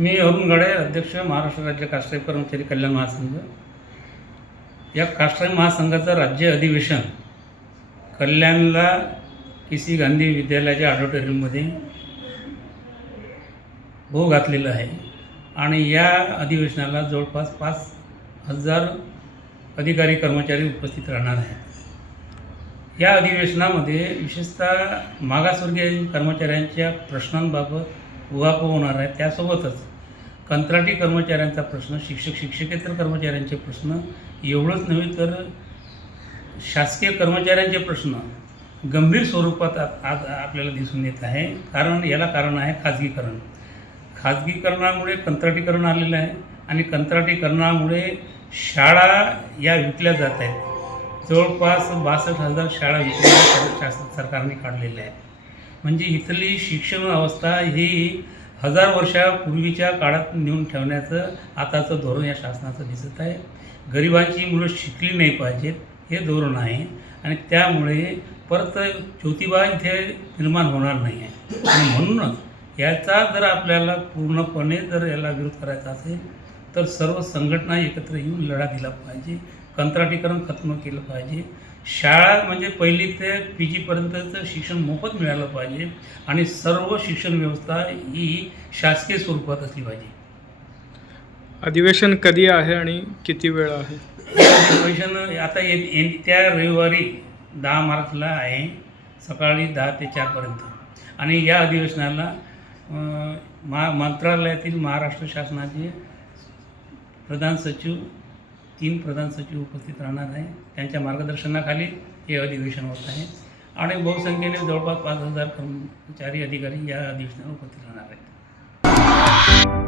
मी अरुण गडे, अध्यक्ष, महाराष्ट्र राज्य कास्ट्राईब कर्मचारी कल्याण महासंघ। या कास्ट्राईब महासंघाचं राज्य अधिवेशन कल्याणला KC गांधी विद्यालयाच्या ऑडिटोरियममध्ये होऊ घातलेलं आहे आणि या अधिवेशनाला जवळपास 5,000 अधिकारी कर्मचारी उपस्थित राहणार आहेत। या अधिवेशनामध्ये विशेषतः मागासवर्गीय कर्मचाऱ्यांच्या प्रश्नांबाबत उहापोह होणार आहे। त्यासोबतच कंत्राटी कर्मचाऱ्यांचा प्रश्न, शिक्षकेतर कर्मचाऱ्यांचे प्रश्न एवढंच नव्हे तर शासकीय कर्मचाऱ्यांचे प्रश्न गंभीर स्वरूपात आज आपल्याला दिसून येत आहे। याला कारण आहे खाजगीकरण। खाजगीकरणामुळे कंत्राटीकरण आलेलं आहे आणि कंत्राटीकरणामुळे शाळा या विकल्या जात आहेत। जवळपास 62,000 शाळा विकल्या सरकारने काढलेल्या आहेत। म्हणजे इथली शिक्षण अवस्था ही 1000 वर्षापूर्वीच्या काळात नेऊन ठेवण्याचं आताचं धोरण या शासनाचं दिसत आहे। गरिबांची मुलं शिकली नाही पाहिजेत हे धोरण आहे आणि त्यामुळे परत ज्योतिबा इथे निर्माण होणार नाही आहे। आणि म्हणूनच याचा जर आपल्याला पूर्णपणे जर याला विरोध करायचा असेल तर सर्व संघटना एकत्र येऊन लढा दिला पाहिजे। कंत्राटीकरण खत्म केलं पाहिजे। शाळा म्हणजे पहिली ते PG पर्यंतचं शिक्षण मोफत मिळालं पाहिजे आणि सर्व शिक्षण व्यवस्था ही शासकीय स्वरूपात असली पाहिजे। अधिवेशन कधी आहे आणि किती वेळ आहे? अधिवेशन आता त्या रविवारी 10 मार्चला आहे, सकाळी 10 ते 4 पर्यंत। आणि या अधिवेशनाला मंत्रालयातील महाराष्ट्र शासनाचे प्रधान सचिव 3 प्रधान सचिव उपस्थित राहणार आहे। त्यांच्या मार्गदर्शनाखाली हे अधिवेशन होत आहे आणि बहुसंख्येने जवळपास 5,000 कर्मचारी अधिकारी या अधिवेशनाला उपस्थित राहणार आहेत।